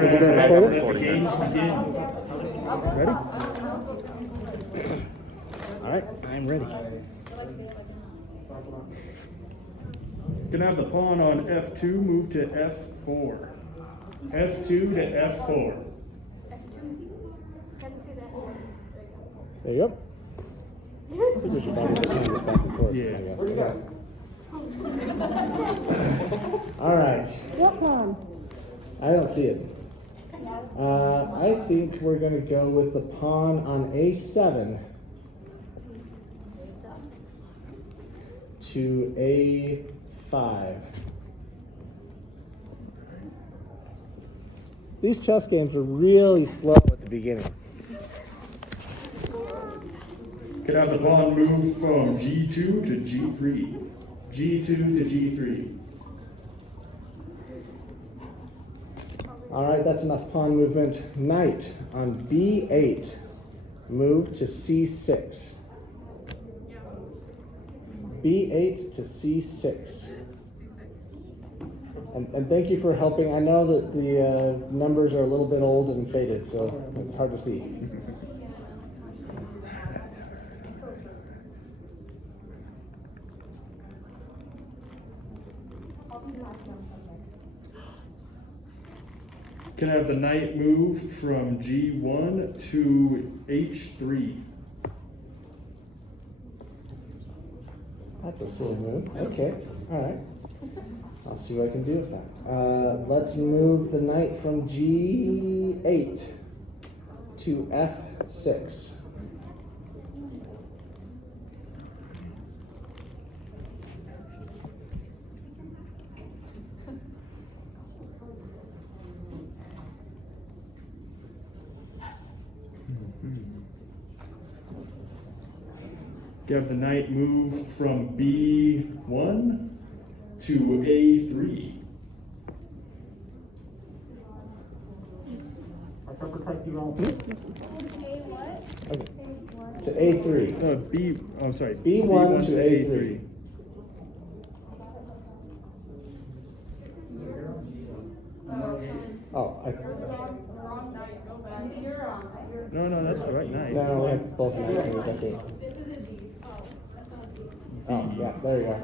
Let the games begin. Ready? All right, I'm ready. Gonna have the pawn on F2 move to F4. F2 to F4. There you go. I think we should probably just hand this back and forth. Yeah. All right. What pawn? I don't see it. I think we're going to go with the pawn on A7 to A5. These chess games are really slow at the beginning. Could have the pawn move from G2 to G3. G2 to G3. All right, that's enough pawn movement. Knight on B8. Move to C6. B8 to C6. And thank you for helping. I know that the numbers are a little bit old and faded, so it's hard to see. Can I have the knight move from G1 to H3? That's a silly move. Okay, all right. I'll see what I can do with that. Let's move the knight from G8 to F6. You have the knight move from B1 to A3. Okay. To A3. No, I'm sorry. B1 to A3. Oh, No, that's the right knight. no, we have both knights moves, I think. Oh, yeah, there you go.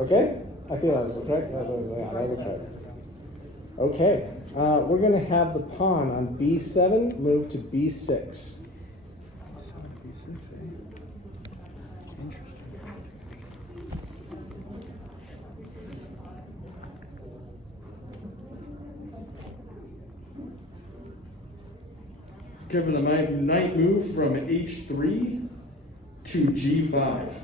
Okay? I think that was correct. That was correct. Okay. We're going to have the pawn on B7 move to B6. Cover the knight move from H3 to G5.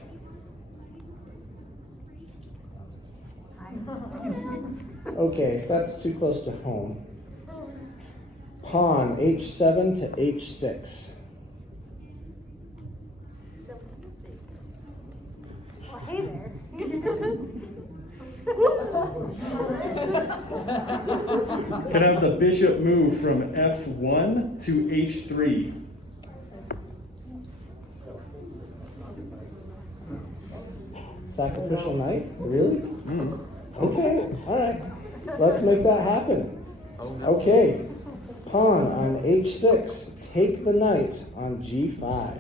Okay, that's too close to home. Pawn H7 to H6. Well, hey there. Can I have the bishop move from F1 to H3? Sacrificial knight? Really? Okay, all right. Let's make that happen. Okay, pawn on H6. Take the knight on G5.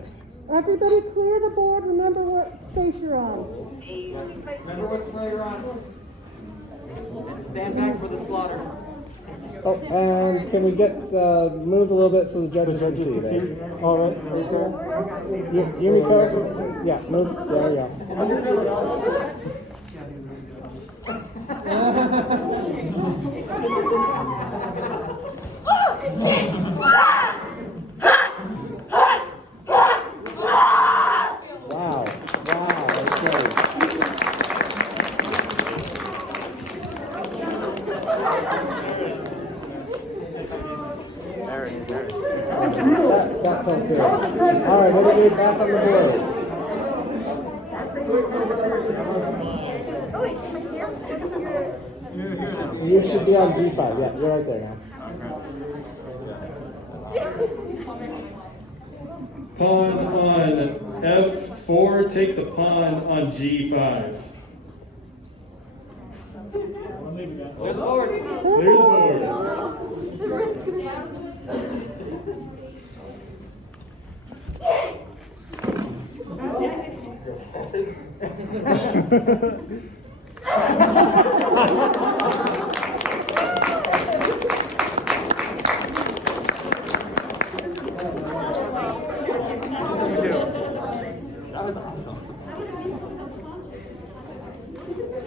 Everybody clear the board. Remember what space you're on. Remember what square you're on. And stand back for the slaughter. Oh, and can we get moved a little bit so the judges can see there? All right. Yumiko? Yeah, move. There we go. Wow. Wow. That's great. That felt good. All right, what do we do back on the board? You should be on G5. Yeah, you're right there now. Pawn on F4, take the pawn on G5. Clear the board. Clear the board. That was awesome.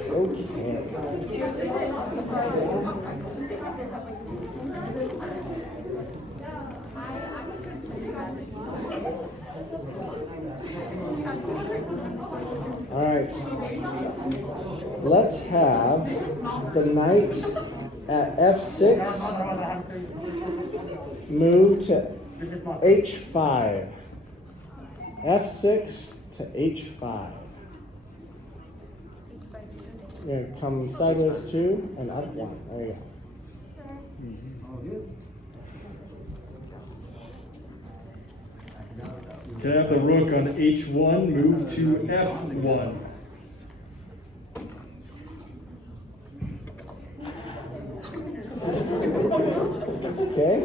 Okay. All right. Let's have the knight at F6 move to H5. F6 to H5. You're gonna come sideways 2 and up 1. There you go. Can I have the rook on H1 move to F1? Okay.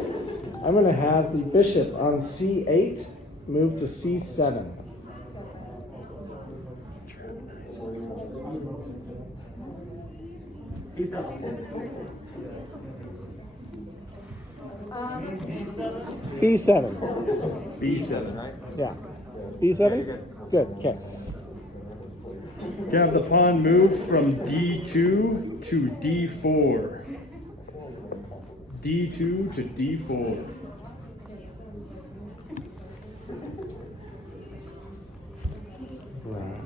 I'm gonna have the bishop on C8 move to C7. B7. B7. Yeah. B7? Good. Okay. Can I have the pawn move from D2 to D4? D2 to D4. Right.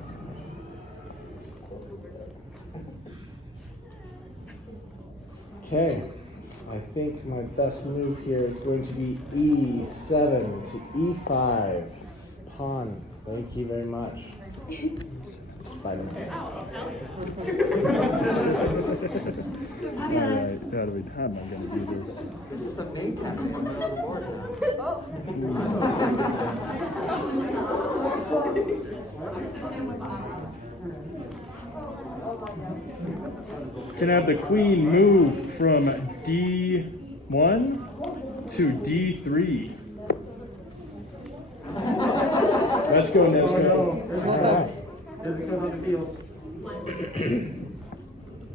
Okay. I think my best move here is going to be E7 to E5. Pawn. Thank you very much. Spider-Man. Alright, how am I gonna do this? It's a name tag on the board Can I have the queen move from D1 to D3? Let's go, Nesco.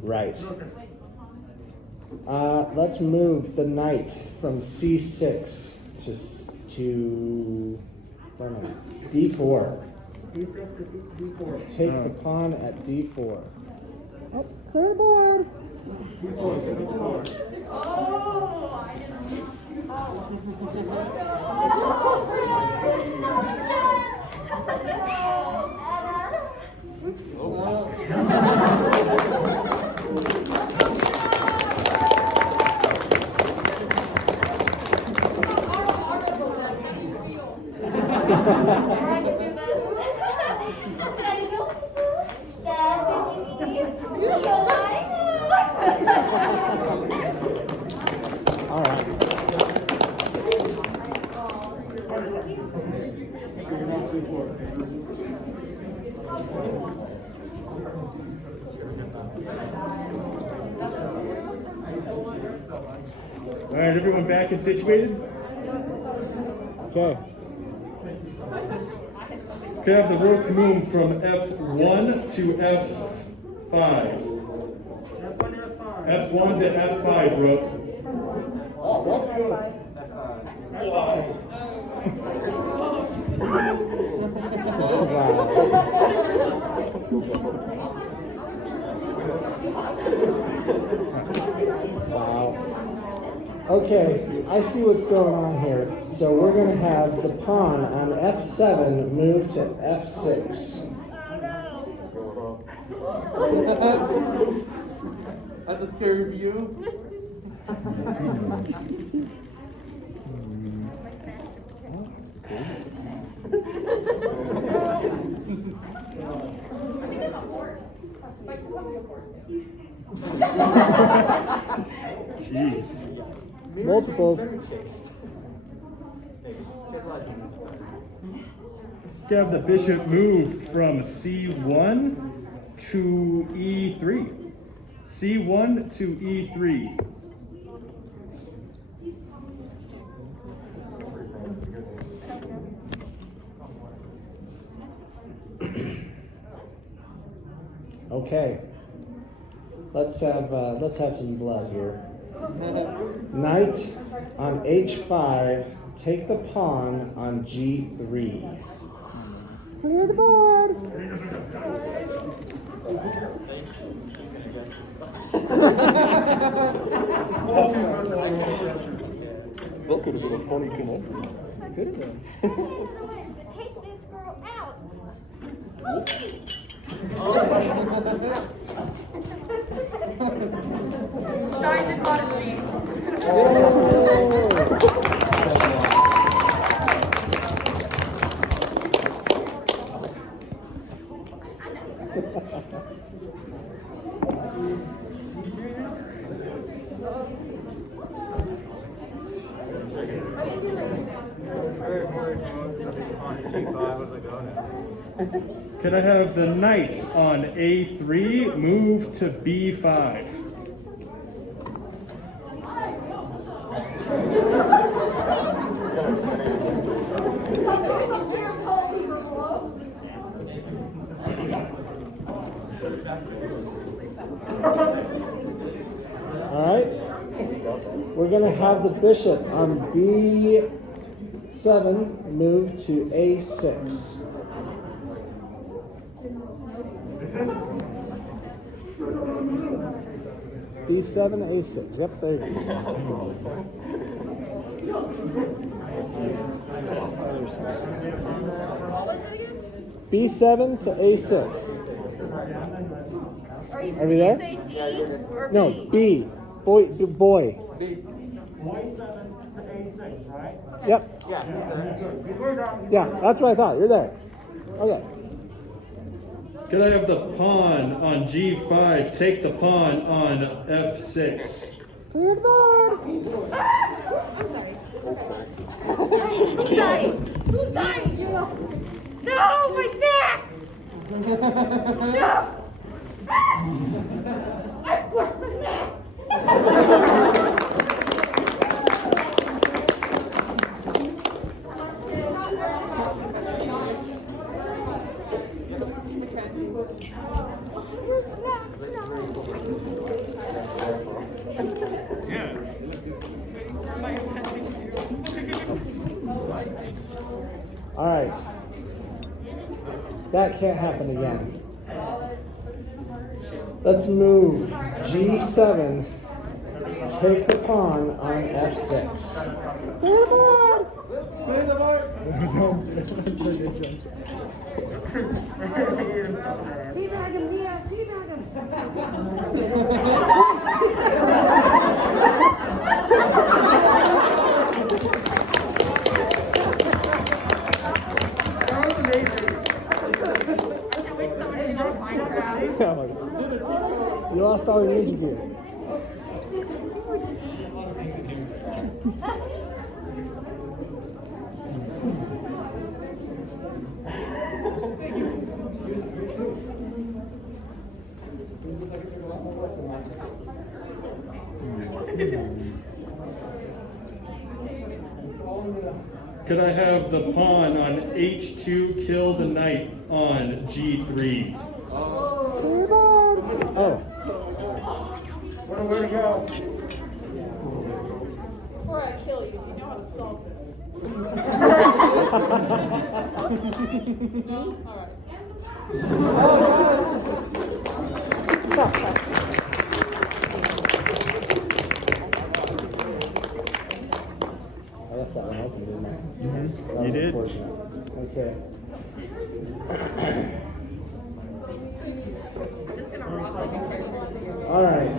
Right. Let's move the knight from C6 to D4. Take the pawn at D4. Oh, clear the board. All right. All right, everyone back and situated? Okay. Can I have the rook move from F1 to F5? F1 to F5, rook. Wow. Okay, I see what's going on here. So we're going to have the pawn on F7 move to F6. That's a scary view. Jeez. Multiples. Can I have the bishop move from C1 to E3? C1 to E3. Okay. Let's have some blood here. Knight on H5. Take the pawn on G3. Clear the board. That could have been a funny conundrum. Could have been. Take this girl out. Shines and modesty. Can I have the knight on A3 move to B5? Alright. We're going to have the bishop on B7 move to A6. B7 A6. Yep, there you go. B7 to A6. Are we there? Say D or No, B? B. Boy. Boy 7 to A6, right? Yep. Yeah, that's what I thought. You're there. Okay. Can I have the pawn on G5 take the pawn on F6? Clear the board. Who's dying? Who's dying? No, my snacks! No! I squished my snacks! Your snacks, no! All right. That can't happen again. Let's move G7. Take the pawn on F6. Clear the board. Teabag him, Leah, teabag him! You lost all your ninja gear. Could I have the pawn on H2 kill the knight on G3? Clear the board. Oh. Where to go? Before I kill you, you know how to solve this. No? Alright. I left that one open, didn't I? That You was did. unfortunate. Okay. Just gonna rock like a chair. All right.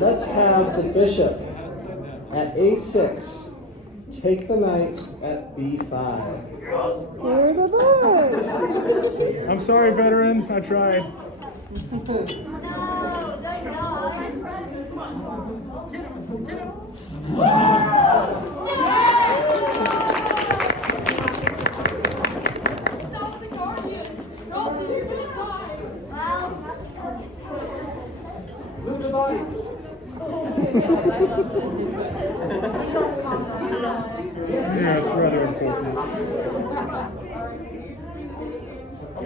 Let's have the bishop at A6. Take the knight at B5. Clear the board. I'm sorry, veteran. I tried. Yeah, it's rather unfortunate.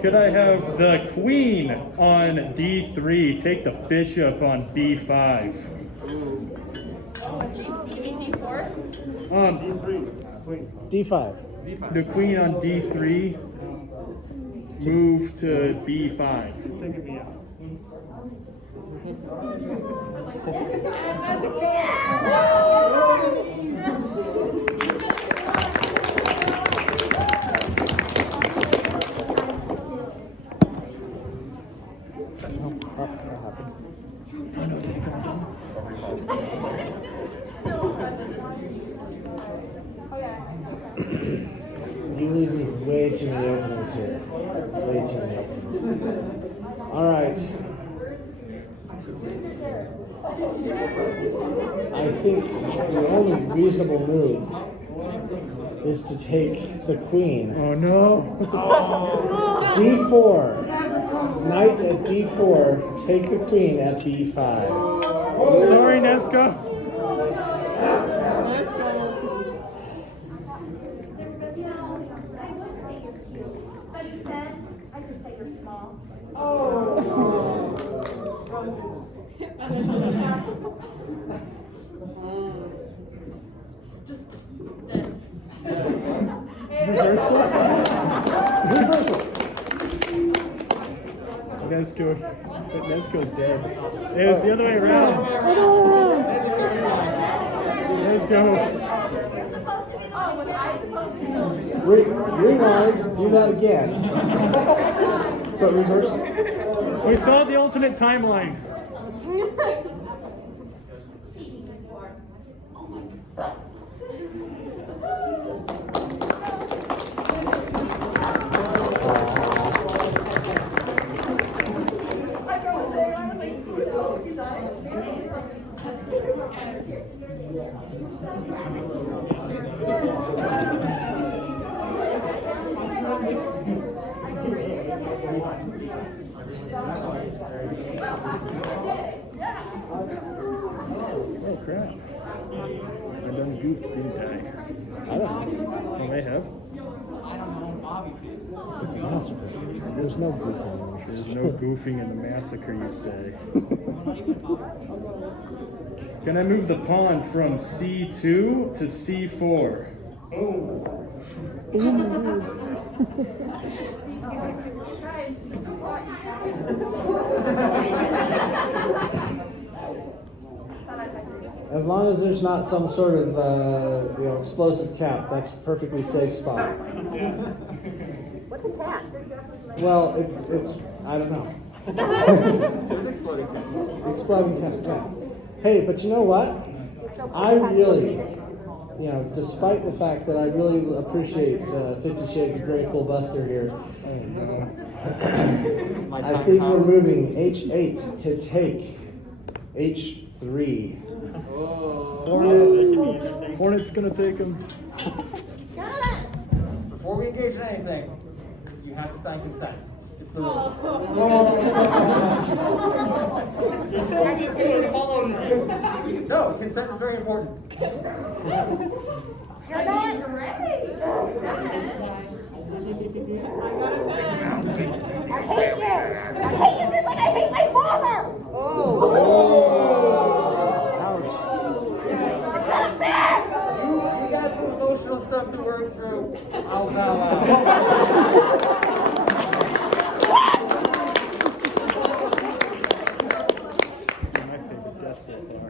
Could I have the queen on D3 take the bishop on B5? D5. The queen on D3 move to B5. You leave me way too many openings here. Way too many openings. Alright. I think the only reasonable move is to take the queen. Oh no! D4. Knight at D4. Take the queen at B5. Sorry, Nesca. I just say you're small. Reversal? Reversal. Nesco's dead. It was the other way around. Nesco. You're supposed to be the one. Was I supposed to be the one? Rewind. Do that again. But reverse it. We saw the alternate timeline. Oh crap. I done goofed, didn't I? I don't know. Oh, they have? It's a massacre. There's no goofing. There's no goofing in the massacre, you say. Can I move the pawn from C2 to C4? As long as there's not some sort of explosive cap, that's a perfectly safe spot. What's a cat? Well, it's I don't know. Exploding cap, yeah. Hey, but you know what? I really, despite the fact that I really appreciate 50 Shades of Grey full buster here, I think we're moving H8 to take H3. Hornet's gonna take him. Before we engage in anything, you have to sign consent. It's the rules. No, consent is very important. You're not ready. I hate you! I hate you just like I hate my father! That's fair! You got some emotional stuff to work through. I'll bow out. My favorite death so far.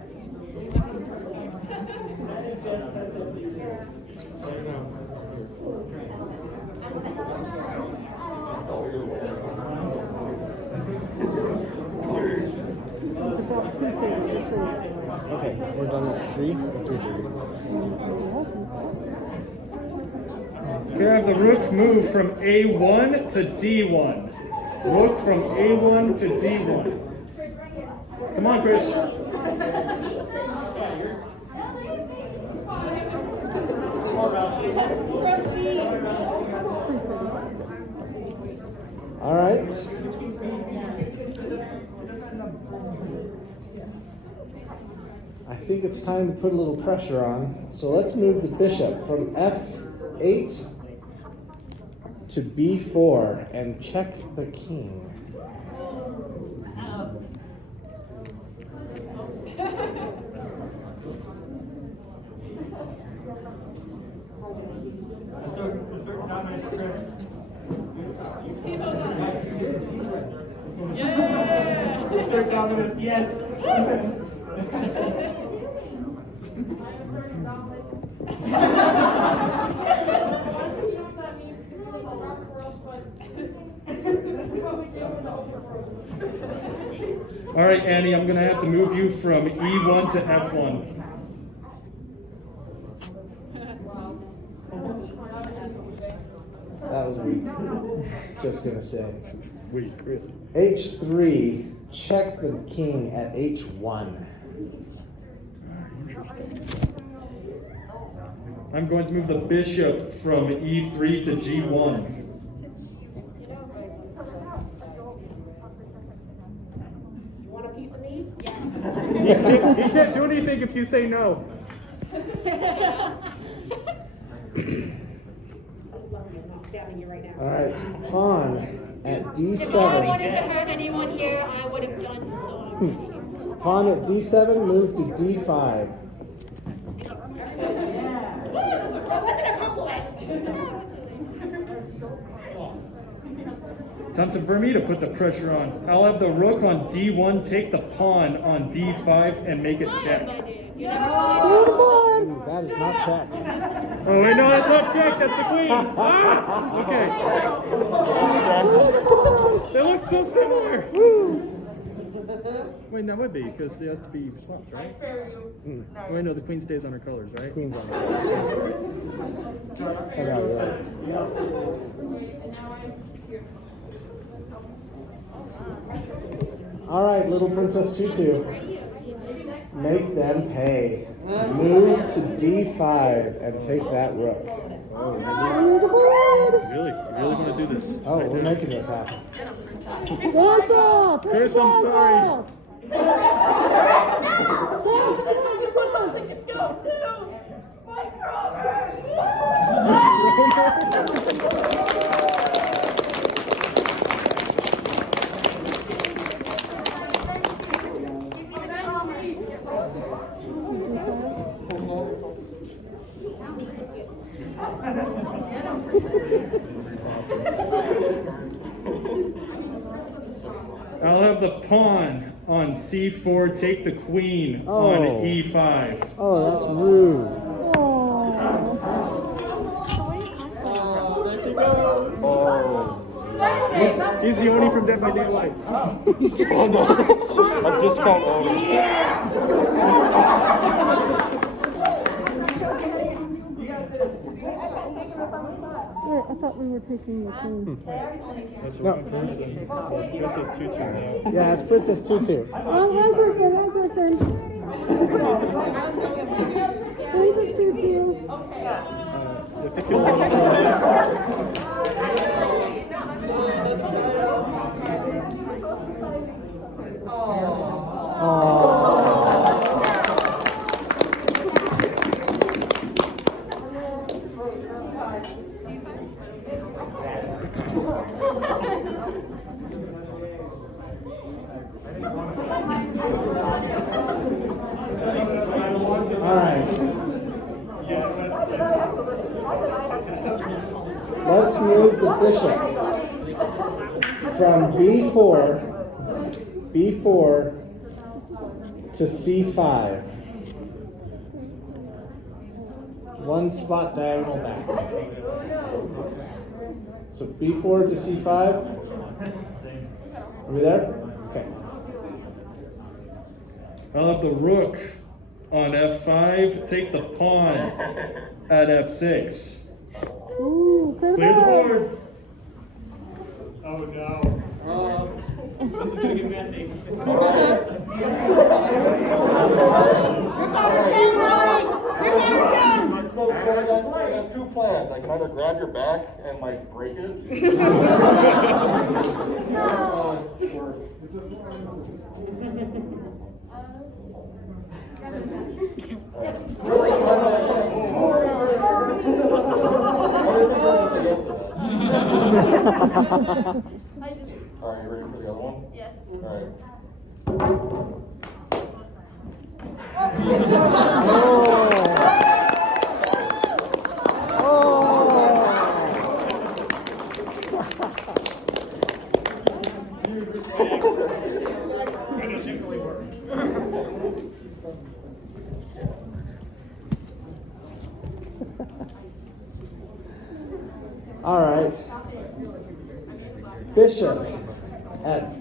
Okay, we're done at 3. Can I have the rook move from A1 to D1? Rook from A1 to D1. Come on, Chris. All right. I think it's time to put a little pressure on. So let's move the bishop from F8 to B4 and check the king. Assert dominance, Chris. Yeah! Assert dominance, yes. All right, Annie, I'm gonna have to move you from E1 to F1. That was weak. Just gonna say. Weak, really. H3, check the king at H1. I'm going to move the bishop from E3 to G1. You want a piece of me? He can't do anything if you say no. All right, pawn at D7. If I wanted to hurt anyone here, I would have done so. Pawn at D7, move to D5. That wasn't a compliment. Time for me to put the pressure on. I'll have the rook on D1 take the pawn on D5 and make it check. You never Ooh, that is not check. Oh, wait, no, that's not check, that's the queen. Ah! Okay. They look so similar. Wait, that would be, because it has to be swapped, right? Wait, no, the queen stays on her colors, right? Queen's on. I got it right. All right, little Princess Tutu. Make them pay. Move to D5 and take that rook. Really want to do this? Oh, we're making this happen. Dance off! Chris, I'm sorry. I'll have the pawn on C4 take the queen on Oh. E5. Oh, that's rude. He's the only from Dead by Daylight. Oh no. A discount only. Wait, I thought we were taking the queen. That's one person. Princess Tutu now. Yeah, it's Princess Tutu. Oh, hi, Griffin. Hi, Griffin. Princess Tutu. You have to kill one of them. All right. Let's move the bishop from B4 to C5. One spot diagonal back. So B4 to C5. Are we there? Okay. I'll have the rook on F5 take the pawn at F6. Ooh, clear Clear the board. board. Oh no. This is gonna get messy. So I got two plans. I can either grab your back and like break it. Alright, you ready for the other one? Yes. Alright. All right. Bishop at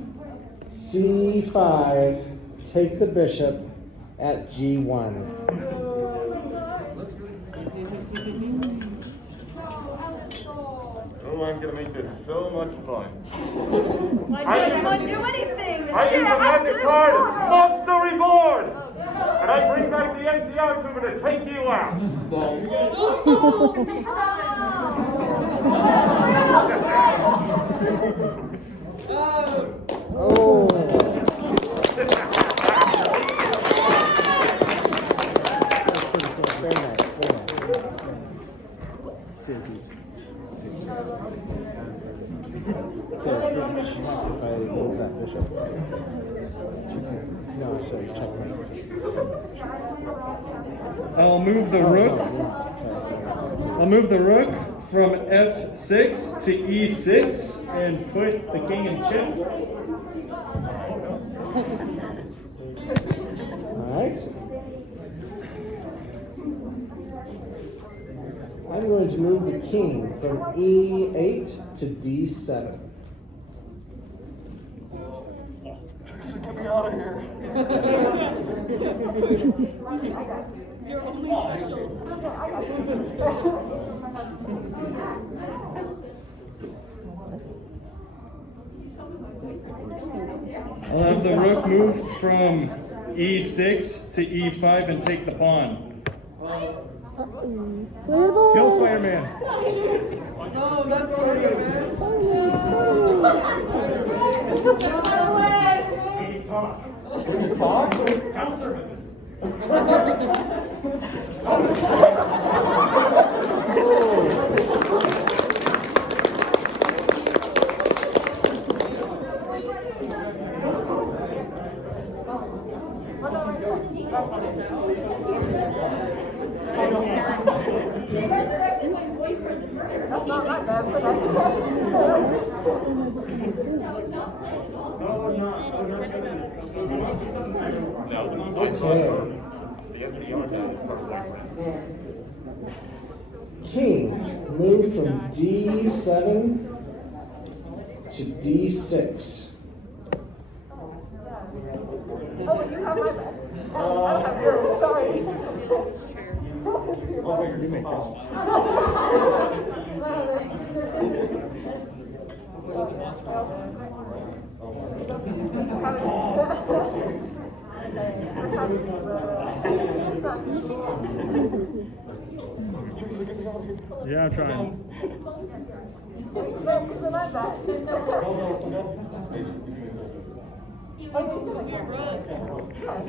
C5. Take the bishop at G1. Oh, I'm gonna make this so much fun. I don't do anything. I use a magic card, Monster Reborn! And I bring back the NCR trooper to take you out. Oh. Very nice, very nice. If I move that bishop. No, sorry, checkmate. I'll move the rook. I'll move the rook from F6 to E6 and put the king in check. Alright. I'm going to move the king from E8 to D7. Jason, get me out of here. I'll have the rook move from E6 to E5 and take the pawn. Clear the board. Kill Spider-Man. No, that's Spider-Man. Can you talk? House services. They resurrected my boyfriend. That's not my bad, but Okay. King, move from D7 to D6. Yeah, I'm trying.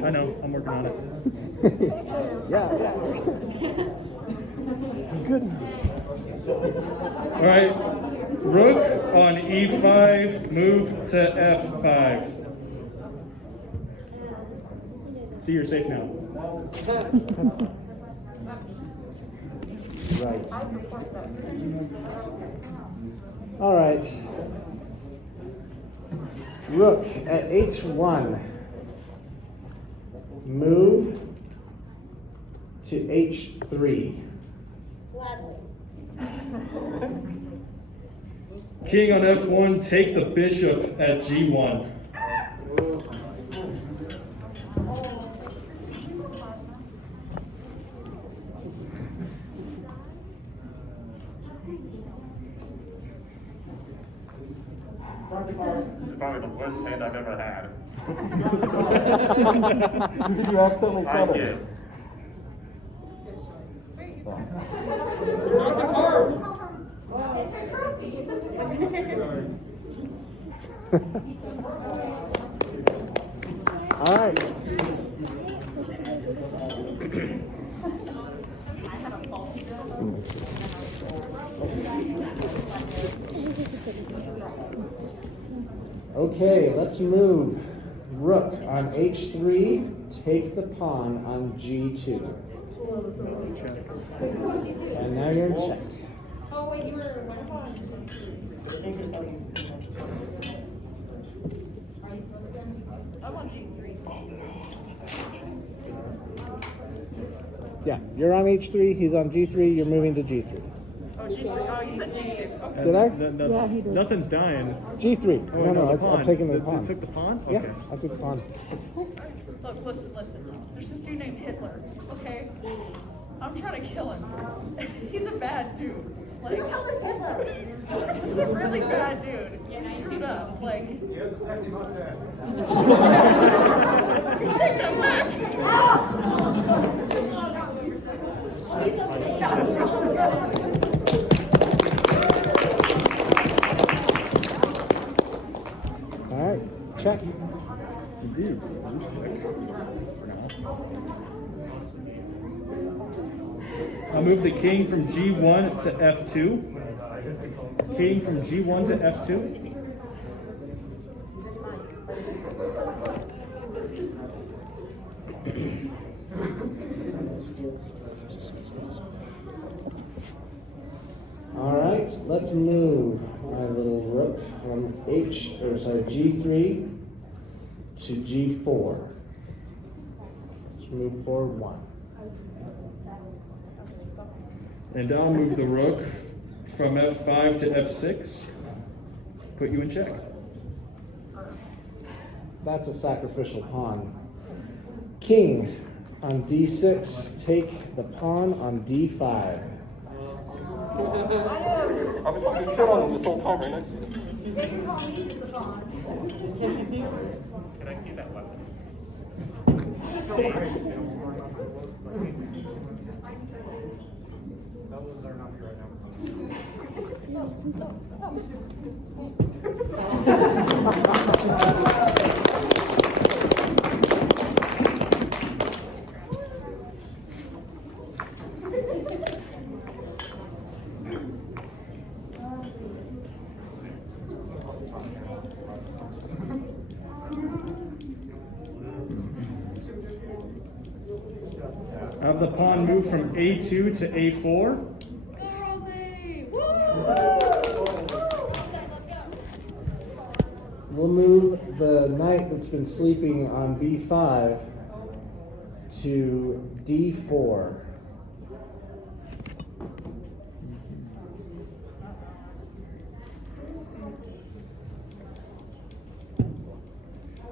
I know, I'm working on it. Yeah. Good. All right, rook on E5, move to F5. See, you're safe now. Right. All right. Rook at H1. Move to H3. King on F1, take the bishop at G1. It's probably the worst hand I've ever had. You accidentally I said did. it. it's her trophy. All right. Okay, let's move. Rook on H3, take the pawn on G2. And now you're in check. Oh, wait, you were one pawn. I want G3. Yeah, you're on H3, he's on G3, you're moving to G3. Oh, G3. Oh, you said G2. Okay. Did I? Yeah, he did. Nothing's dying. G3. Oh, No, the I'm pawn. taking the They pawn. took the pawn? Yeah, Okay. I took the pawn. Look, listen. There's this dude named Hitler, okay? I'm trying to kill him. He's a bad dude. Like, he's a really bad dude. He's screwed up. Like, He has a sexy mustache. take that back. All right, check. Indeed. I'll move the king from G1 to F2. King from G1 to F2. All right, let's move my little rook from G3 to G4. Let's move forward 1. And I'll move the rook from F5 to F6. Put you in check. That's a sacrificial pawn. King on D6, take the pawn on D5. I've been talking shit on him this whole time right next to you. They can call me just the pawn. Can I see that weapon? I have the pawn move from A2 to A4. Go, Rosie! Woo! We'll move the knight that's been sleeping on B5 to D4.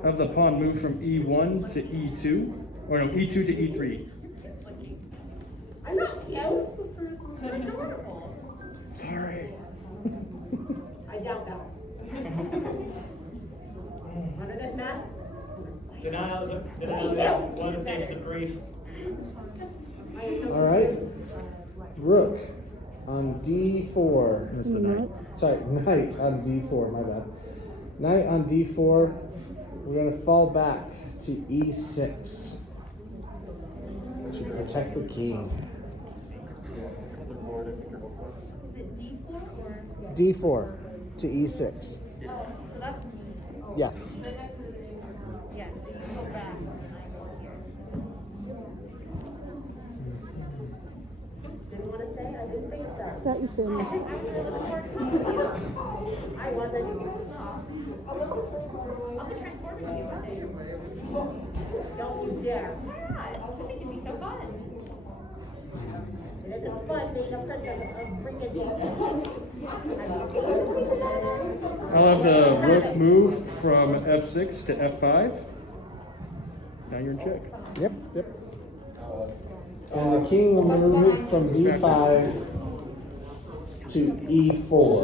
I have the pawn move from E1 to E2. Or no, E2 to E3. I'm not close. You're adorable. Sorry. I doubt that. Under this map? One stage of brief. All right. Rook on D4. That's the knight. Sorry, knight on D4, my bad. Knight on D4. We're going to fall back to E6 to protect the king. Is it D4 or? D4 to E6. Oh, so that's. Yes. Yeah, so you go back and I go here. Didn't want to say, I didn't think so. That you said. I wasn't. I'll be transforming you one day. Don't you dare. Yeah, I think it'd be so fun. It isn't fun being a princess of freaking. I'll have the rook move from F6 to F5. Now you're in check. Yep. And the king will move from D5 to E4.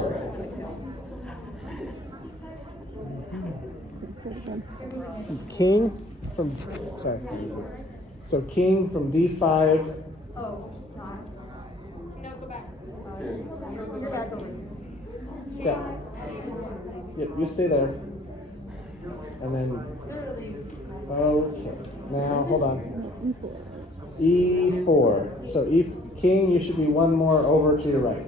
King from, sorry. So king from D5. Oh, no, go back. Yeah. Yep, you stay there. And then, okay. Now, hold on. E4. So king, you should be one more over to your right.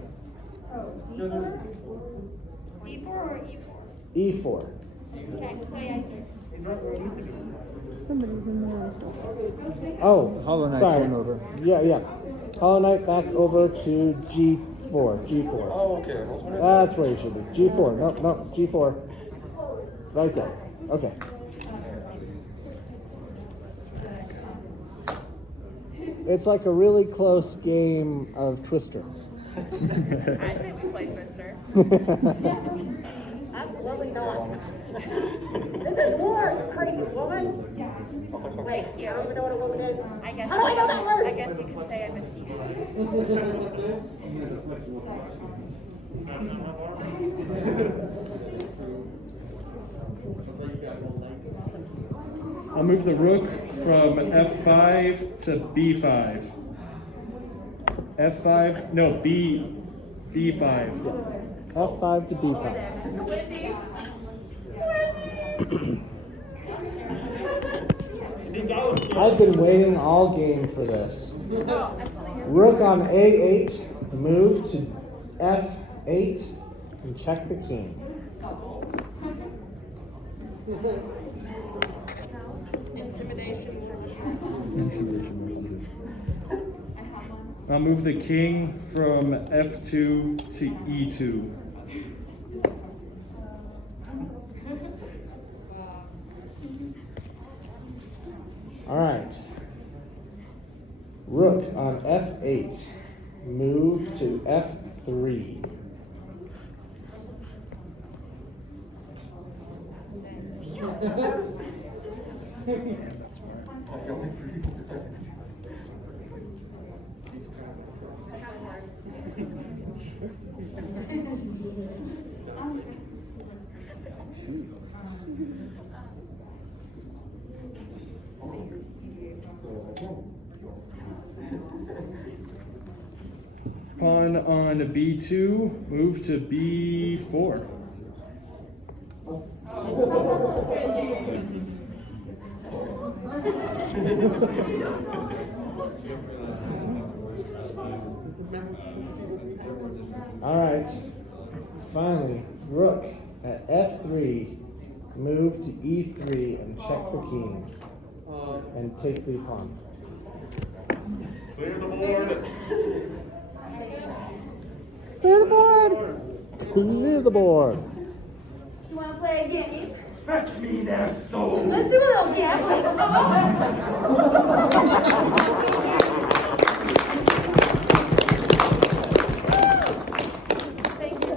D4 or E4? E4. Oh, Hollow Knight's sorry. went over. Yeah. Hollow Knight back over to G4. G4. Oh, okay. That's where you should be. G4. No, G4. Right there. Okay. It's like a really close game of Twister. I say we play Twister. Absolutely not. This is war, you crazy woman. Wait, I don't even know what a woman is. I guess. How do I know that word? I guess you could say I'm a she. I'll move the rook from F5 to B5. F5, no, B5. F5 to B5. I've been waiting all game for this. Rook on A8, move to F8, and check the king. Intimidation. I'll move the king from F2 to E2. All right. Rook on F8, move to F3. Pawn on B2, move to B4. All right. Finally, rook at F3, move to E3 and check the king. And take the pawn. Clear the board. Clear the board! Clear the board. You want to play a game? Fetch me their soul. Let's do a little gambling. Thank you.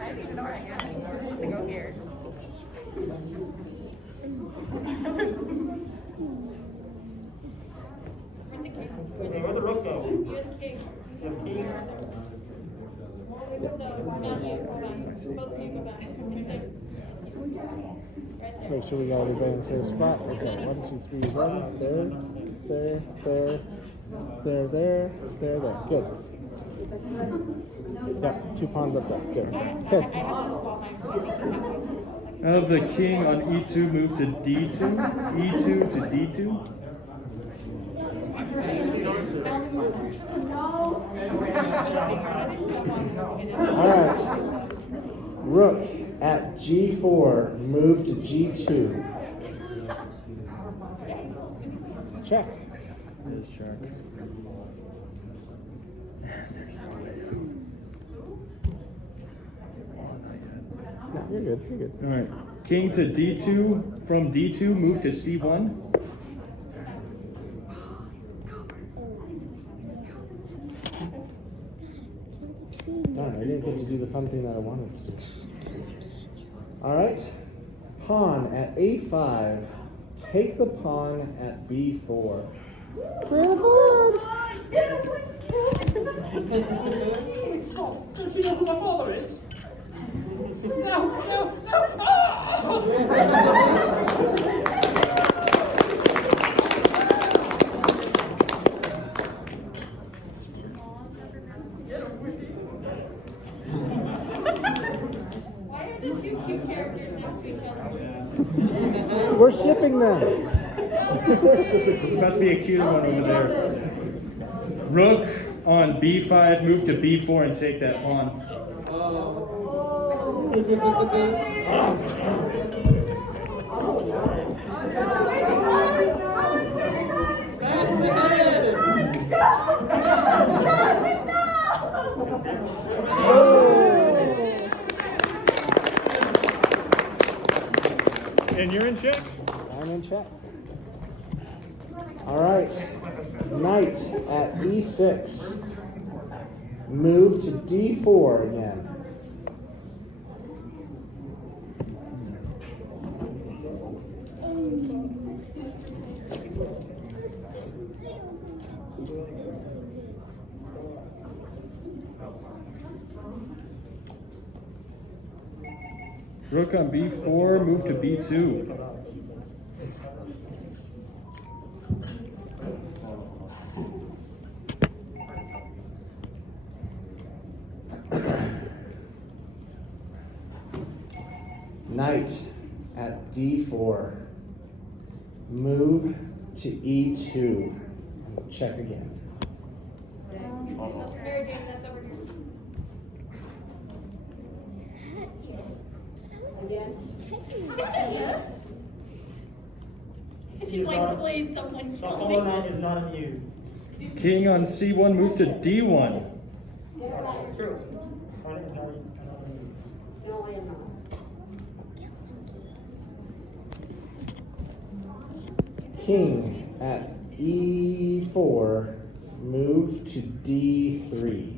I didn't even know where I got it. I have to go here. Where'd the rook go? You're the king. So, now you, hold on. Both of you go back. Right there. Make sure we got everybody in the same spot. Okay, 1, 2, 3, 1. There. Good. Yeah, 2 pawns up there. Good. Okay. I'll have the king on E2, move to D2. E2 to D2. All right. Rook at G4, move to G2. Check. There's check. No, you're good. All right. King to D2. From D2, move to C1. No, I didn't get to do the fun thing that I wanted to do. All right. Pawn at A5. Take the pawn at B4. Clear the board. Does she know who my father is? No. Why are the two cute characters next to each other? We're shipping them. There's about to be a cute one over there. Rook on B5, move to B4 and take that pawn. And you're in check. I'm in check. All right. Knight at E6. Move to D4 again. Rook on B4, move to B2. Knight at D4. Move to E2. Check again. Mary Jane, that's over here. She's like, please, someone kill me. is not amused. King on C1, move to D1. True. King at E4. Move to D3.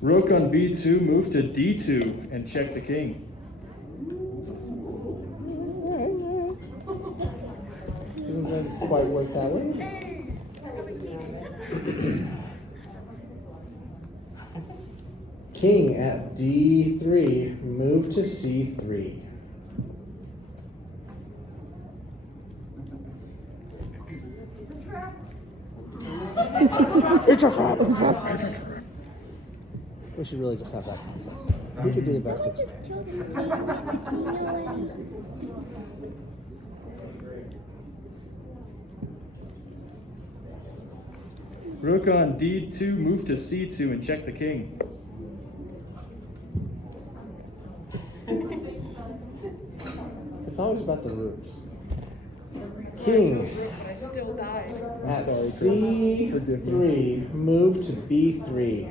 Rook on B2, move to D2 and check the king. Doesn't really quite work that way. King at D3, move to C3. It's a trap. It's a trap. We should really just have that contest. We could do the best. Rook on D2, move to C2 and check the king. It's always about the roots. King I still died. at C3, move to B3.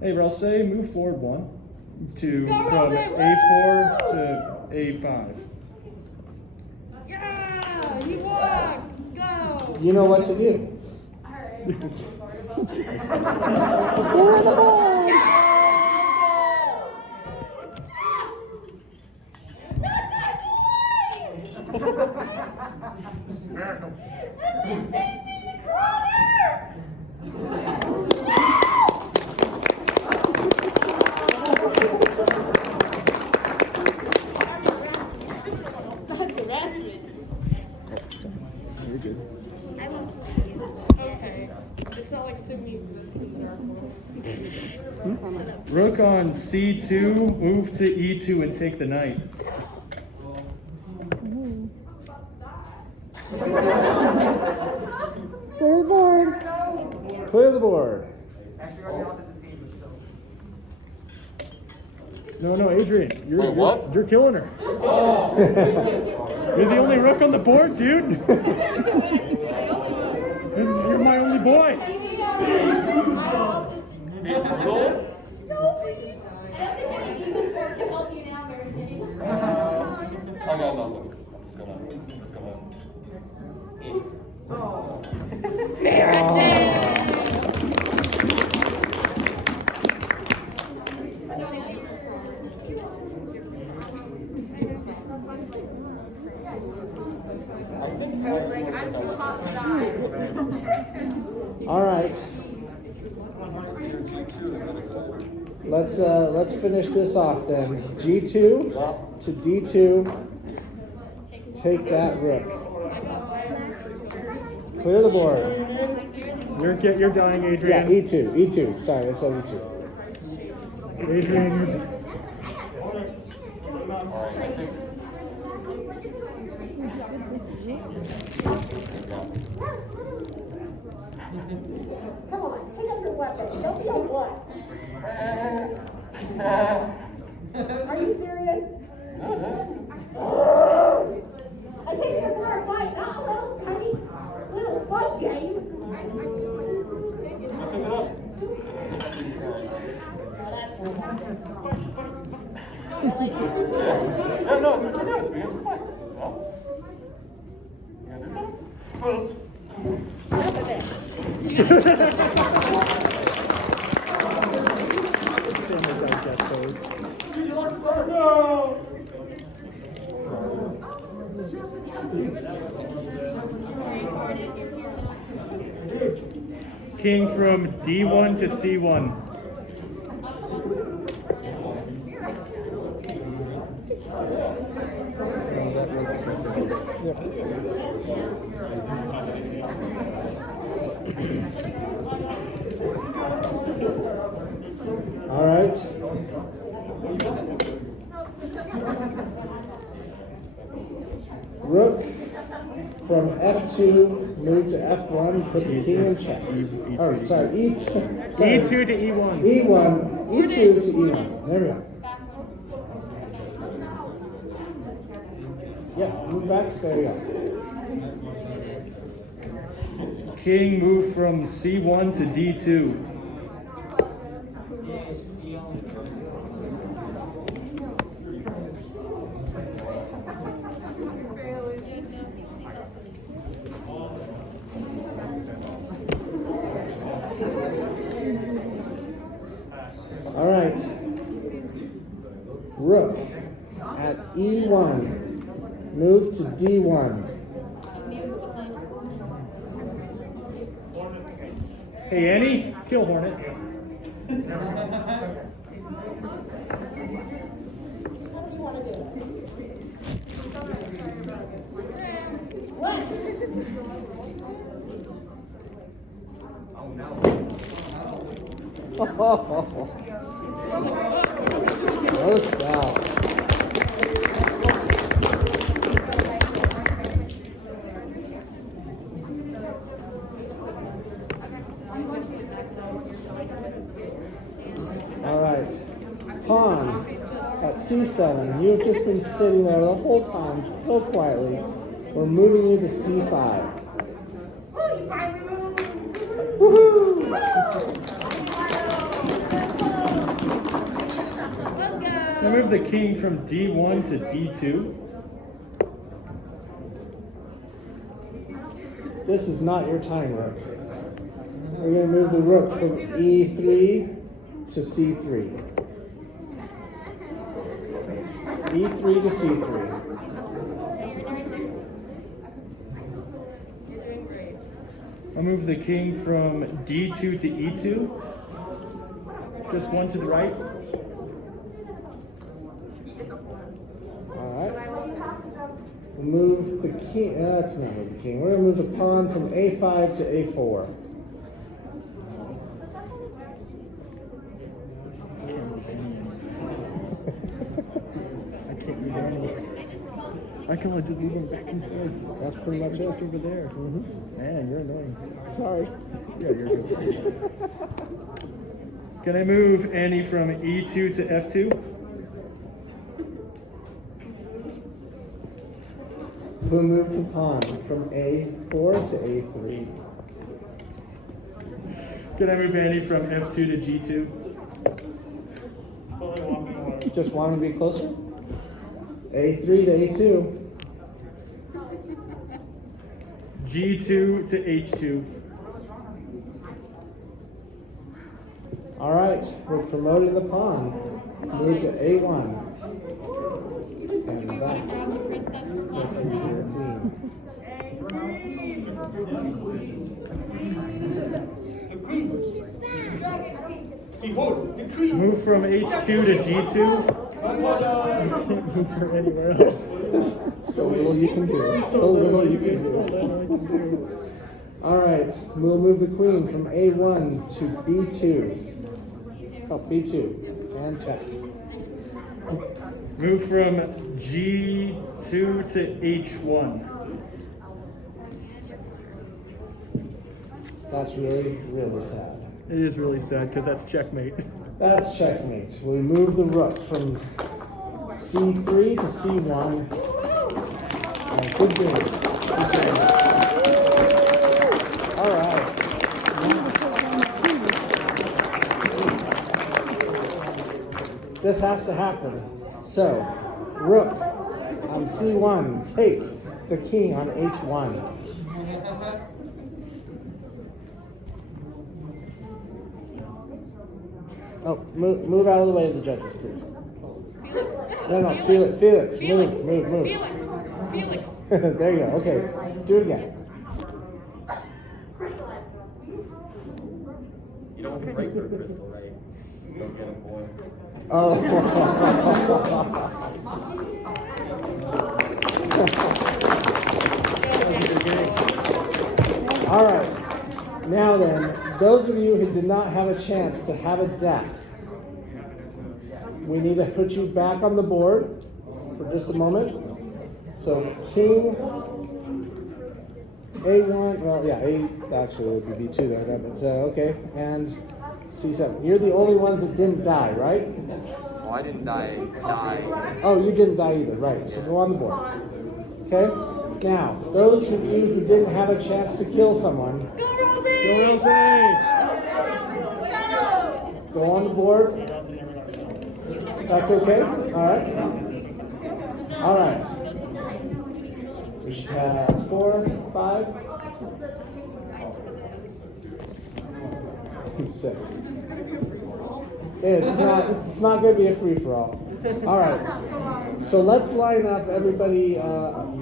Hey, Ralsei, move forward one to Go, from Ralsei, A4 to A5. Yeah, he walked. Let's go. You know what to do. You're good. I won't see you. Okay. It's not like Sydney this in the dark world. Rook on C2, move to E2 and take the knight. Clear the board. Clear the board. Actually, we're on the opposite team, but still. No, Adrian, you're killing her. Oh. You're the only rook on the board, dude. You're my only boy. No, please. I don't think any demon board can help you now, Mary Jane. I got nothing. It's gonna Mary Jane. I'm too hot to die. All right. Let's finish this off then. G2 to D2. Take that rook. Clear the board. You're dying, Yeah, Adrian. E2, E2. Sorry, I said E2. Adrian, you're Come on, pick up your weapon. Don't be a wuss. Are you serious? I came here for a fight, not a little tiny little fight game. No, it's what you do. We have to fight. No? You gonna do something? Enough of it. Family does get those. No! king from D1 to C1. All right. Rook from F2, move to F1, put the king in check. Oh, sorry, E2 E2 to E1. E1, E2 to E1. There we go. Yeah, move back. There we go. King move from C1 to D2. All right. Rook at E1, move to D1. Hey Annie, kill Hornet. What do you want to do? What? Roast out. All right. Pawn at C7. You've just been sitting there the whole time, so quietly. We're moving you to C5. Oh, you finally moved. Woohoo! I move the king from D1 to D2. This is not your time, Rook. We're going to move the rook from E3 to C3. E3 to C3. I move the king from D2 to E2. Just one to the right. We'll move the king. That's not move the king. We're going to move the pawn from A5 to A4. I can't move any. I can only just move them back and forth. That's pretty much just over there. Man, you're annoying. Sorry. Yeah, you're good. Can I move Annie from E2 to F2? We'll move the pawn from A4 to A3. Can I move Annie from F2 to G2? Just want to be closer. A3 to A2. G2 to H2. All right, we're promoting the pawn. Move to A1. And that will be your queen. Move from H2 to G2. Can't move her anywhere else. So little you can do. So little you can That's all do. that I can do. All right, we'll move the queen from A1 to B2. Oh, B2. And check. Move from G2 to H1. That's really, really sad. It is really sad because that's checkmate. That's checkmate. We move the rook from C3 to C1. Good game. Good game. All right. This has to happen. So, rook on C1, take the king on H1. Oh, move out of the way of the judges, please. No, Felix, move. Felix. There you go, okay, do it again. You don't break their crystal, right? Don't get them, boy. Oh. All right. Now then, those of you who did not have a chance to have a death, we need to put you back on the board for just a moment. So king A1, well, yeah, A actually it would be B2 there, but okay, and C7. You're the only ones that didn't die, right? Oh, I didn't die. Oh, you didn't die either, right? So go on the board. Okay. Now, those of you who didn't have a chance to kill someone, Go Rosie! Go Rosie! go on the board. That's okay? Alright. Alright. We should have 4, 5, 6. It's not going to be a free-for-all. Alright. So let's line up everybody,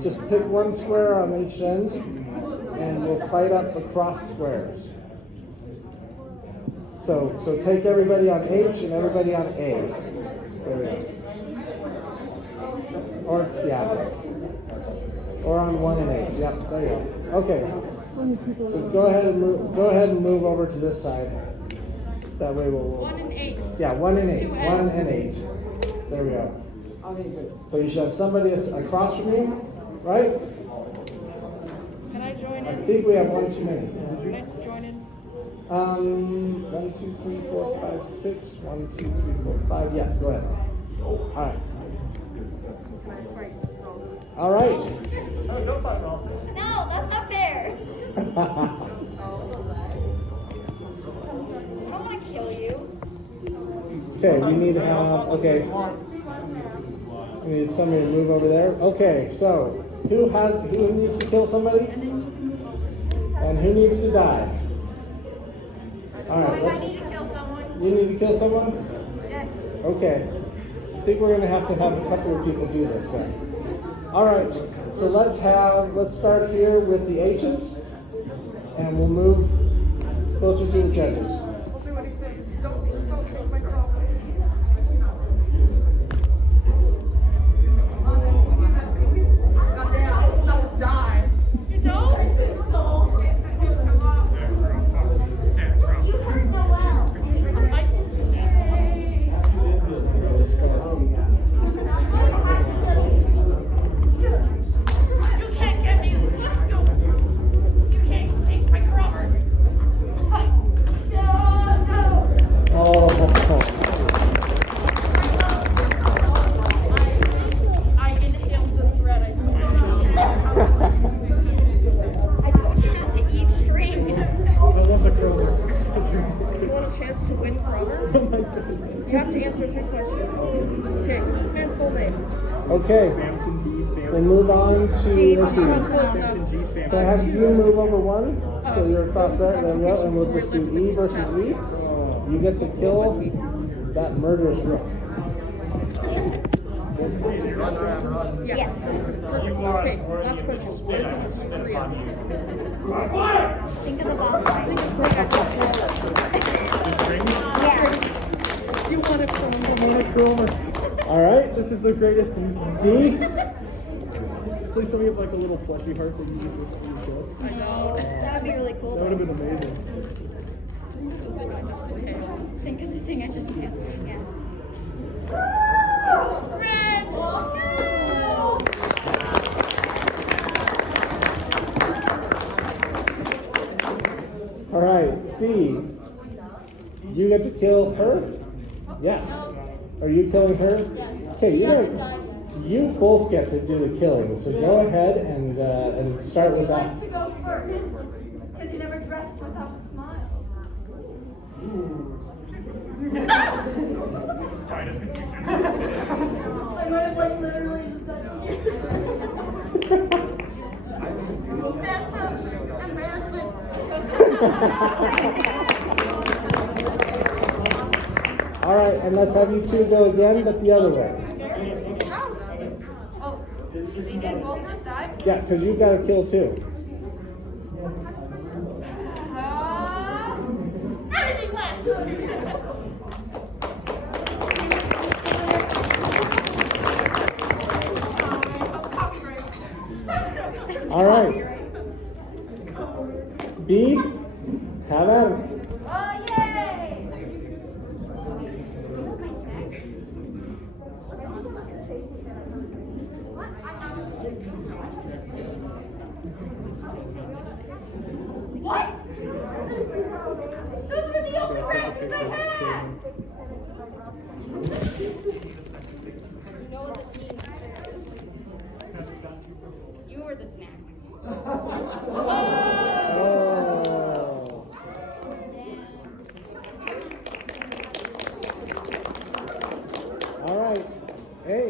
just pick one square on each end, and we'll fight up across squares. So take everybody on H and everybody on A. There we go. Or on 1 and 8. Yep, there you go. Okay. So go ahead and move over to this side. That way we'll 1 and 8. Yeah, 1 and 8. 2 1 N's. and 8. There we go. So you should have somebody across from you, right? Can I join I in? think we have one too many. Can I join in? 1, 2, 3, 4, 5, 6. 1, 2, 3, 4, 5. Yes, go ahead. All right. All right. No, that's not fair. I don't want to kill you. Okay, we need to have, okay. We need somebody to move over there. Okay, so who needs to kill somebody? And who needs to die? All right, I need to kill someone. You need to kill someone? Yes. Okay. I think we're gonna have to have a couple of people do this then. All right, so let's start here with the H's, and we'll move closer to the judges. I'll do what he says. Don't take my crop. Die. You don't? You can't get me. You can't take my crop. Oh. I inhaled the thread. I told you not to eat string. I love the crowbar. You want a chance to win Kroger? You have to answer 3 questions. Okay, what's this man's full name? Okay, we'll move on to, let's see. Close enough. Can I have you move over 1? So you're across there, there we go, and we'll just do E versus E. You get to kill that murderous rook. Yes. Okay, last question. What is it with 3 of? Think of the boss fight. Yeah. You want to come? All right, this is the greatest D. please tell me you have like a little plushy heart that you can just use this. I know. That'd be really cool. That would have been amazing. Think of the thing I just can't. Yeah. Red! All right, C. You get to kill her? Yes. Are you killing her? Yes. Okay, you both get to do the killing. So go ahead and start with that. To go first, because you never dressed without a smile. I might have like literally just done Death of embarrassment. All right, and let's have you two go again, but the other way. Oh, we did both this time? Yeah, because you've got to kill too. Anything less. All right. B, have at it. Oh, yay! What? Those are the only raisins I had. You know what this means. You were the snack. Oh. All right. Hey.